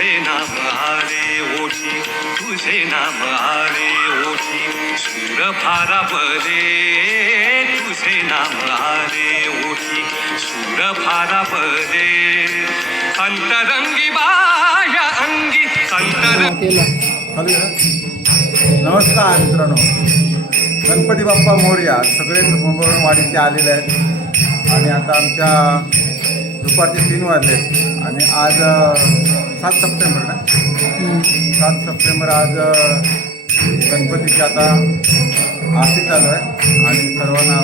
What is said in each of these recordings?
तुझे नाम आले ओठी तुझे नाम आले ओठी सूर फारा बरे तुझे नाम आले ओठी सूर फारा बरे अंतरंगी बाया अंगी अंतरंगी. नमस्कार मित्रांनो. गणपती बाप्पा मोर्या सगळेच मुंबईवरून आलेले आहेत. आणि आता आमच्या दुपारचे तीन वाजले. आणि आज सात सप्टेंबर ना सात सप्टेंबर आज गणपतीची आता आरती चालू आहे आणि सर्वांना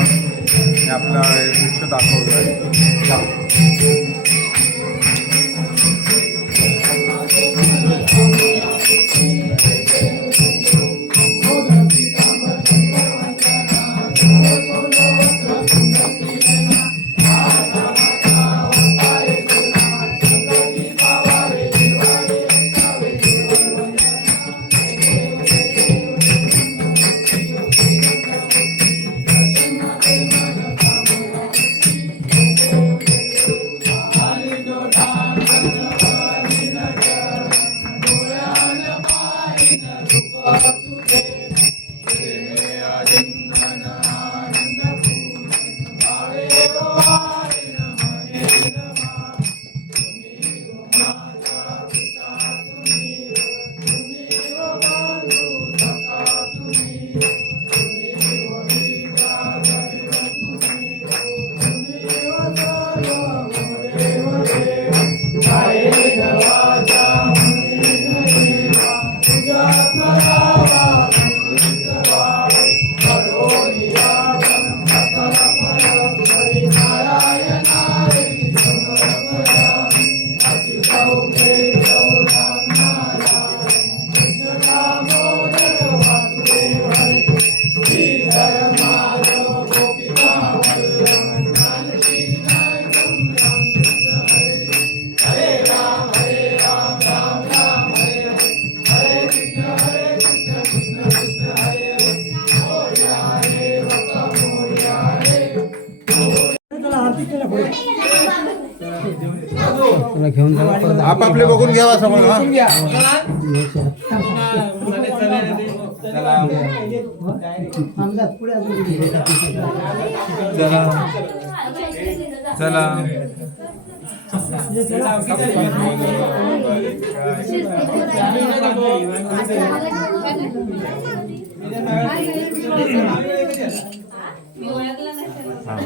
आपलं आपला दृश्य दाखवलं आहे चला.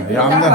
हे आमदार.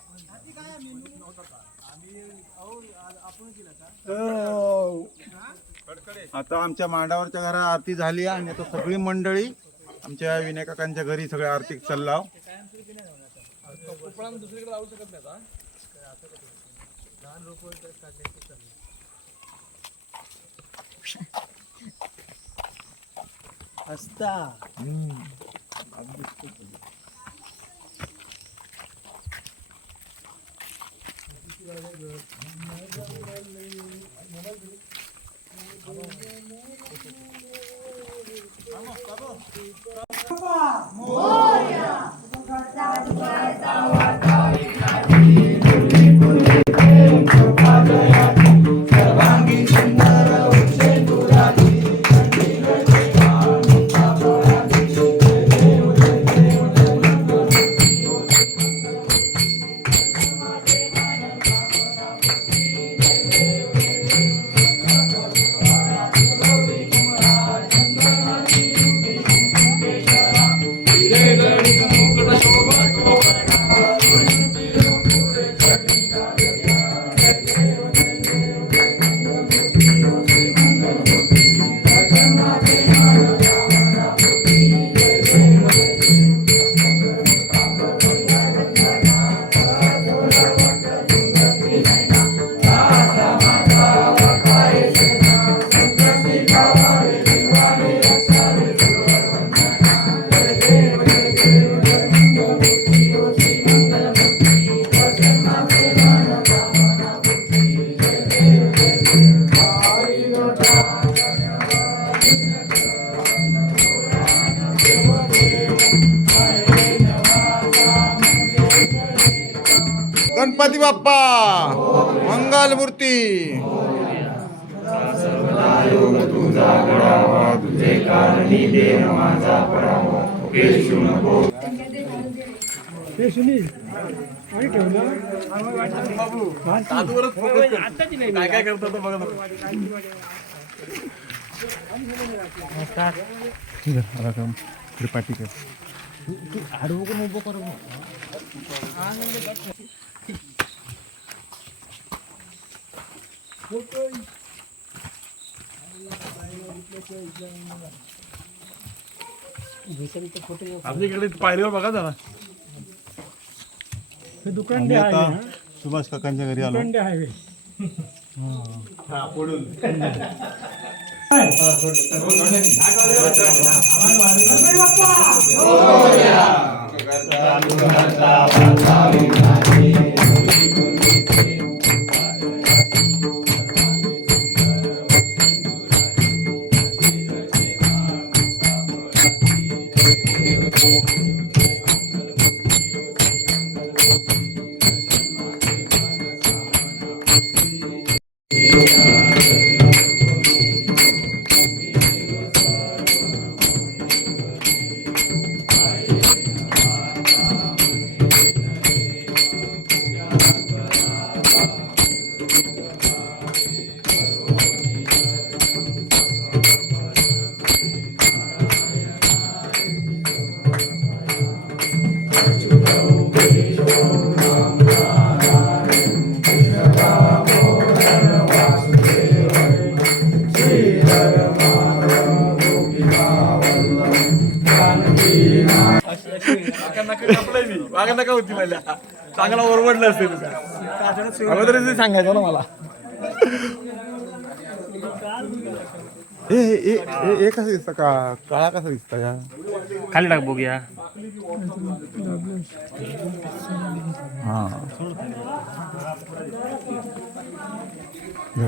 आता आमच्या मांडावरच्या घरा आरती झाली आणि आता सगळी मंडळी आमच्या विनय काकांच्या घरी सगळे आरती Vamos, vamos. गणपती बाप्पा मंगल मूर्ती. काय काय करतो बघा. कर. आपल्याकडे पायरीवर बघा जरा. आम्ही आता सुभाष काकांच्या घरी आलो. वागा नका होती मला? चांगला ओरवडलं असेल. अगोदर ते सांगायचं ना मला. ए ए ए- कसं दिसतं? का काळा कसा दिसतं या? खाली टाक बघूया हा. धर,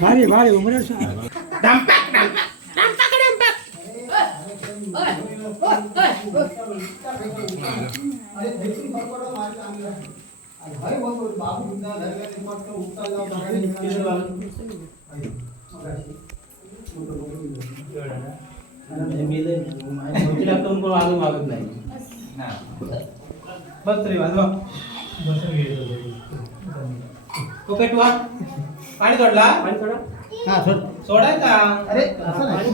મારી મારી ઉમરે છે ડંપક ડંપક ડંપક ડંપક ઓય ઓય ઓય ઓય लागत नाही बस रे वाजवा कोकेट वा पाणी सोडला पाणी सोडा हा सोड सोडायचा अरे असं नाही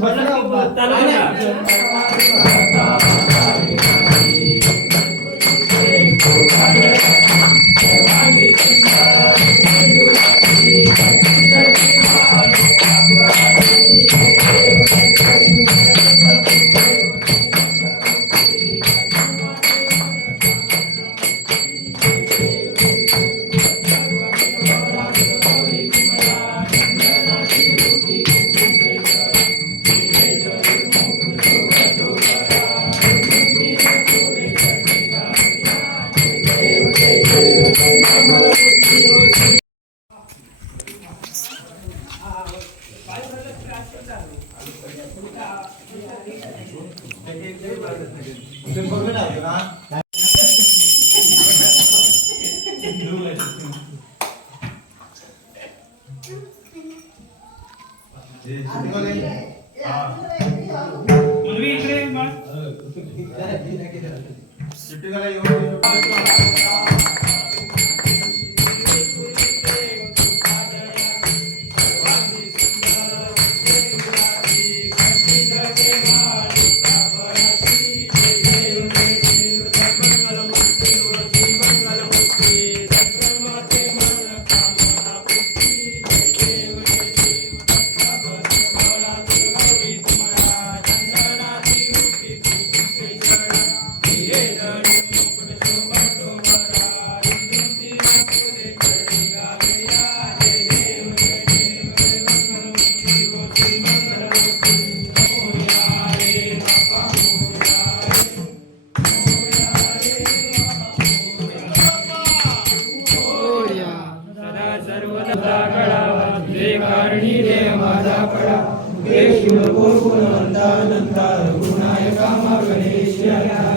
नंदानंदा रघुनायका गणेशया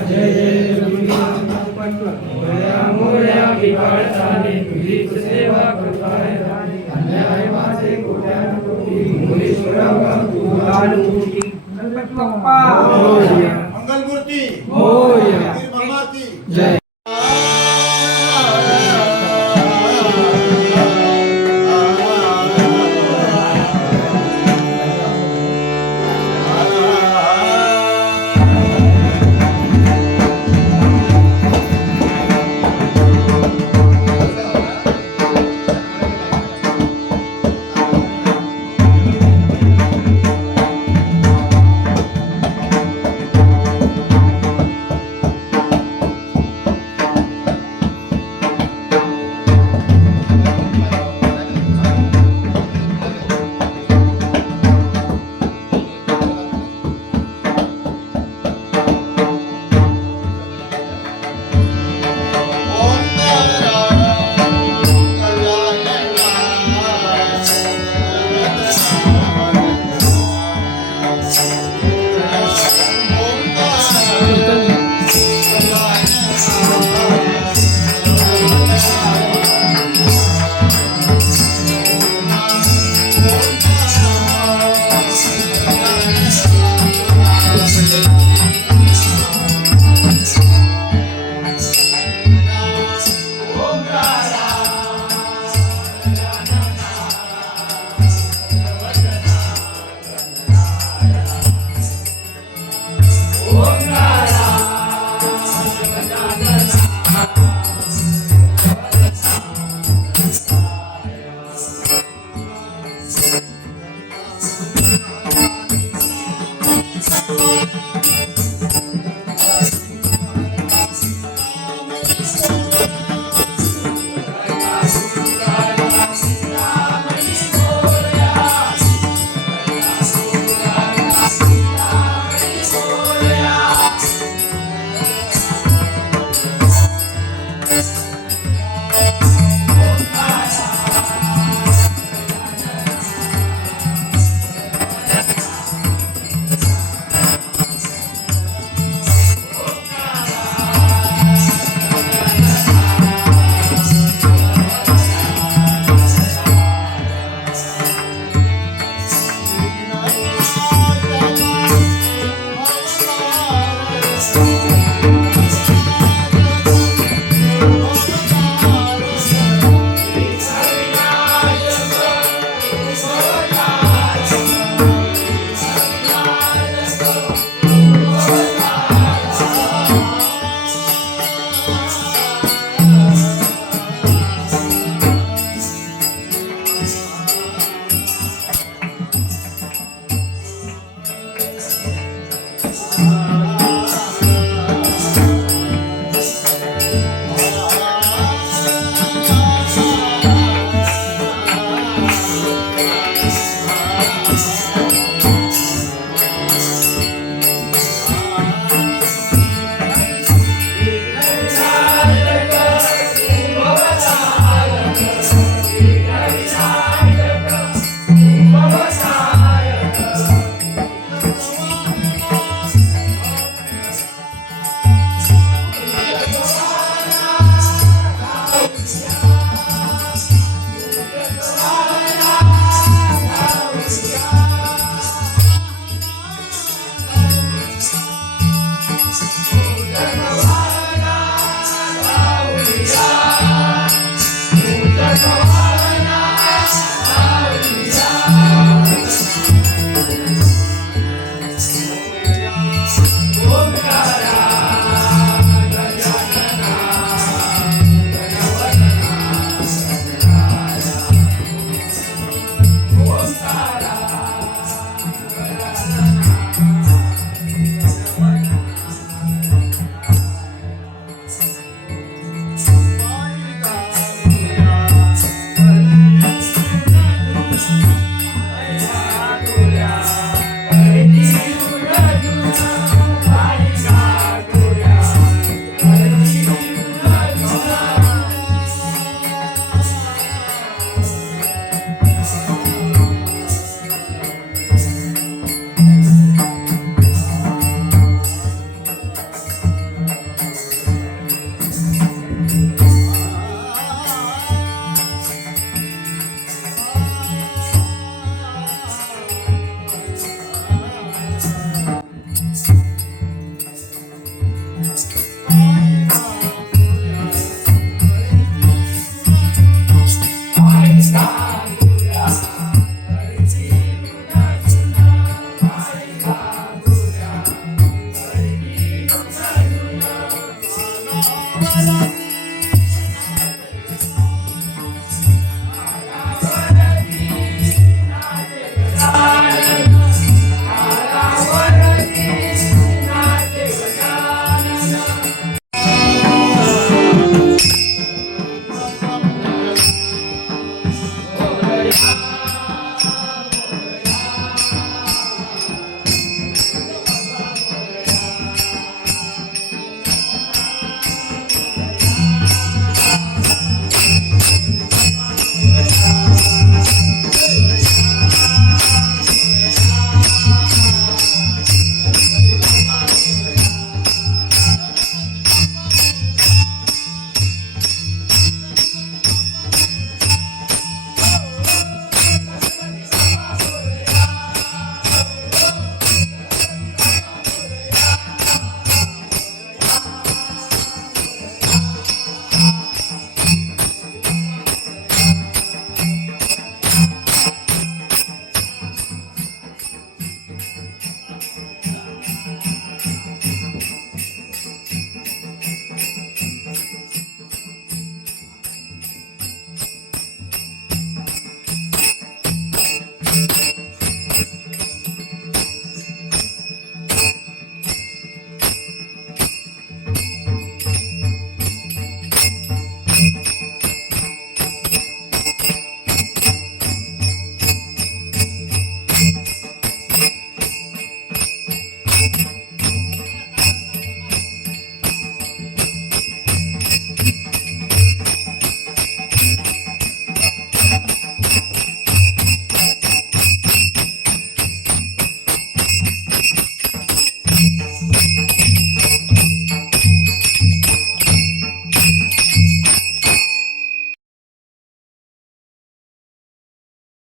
जय जय मोळ्या मोळ्या विवाळ चाले तुझी सेवा कृपाय अन्याय माझे कोट्या कोटी मुनीश्वरा तू Oh,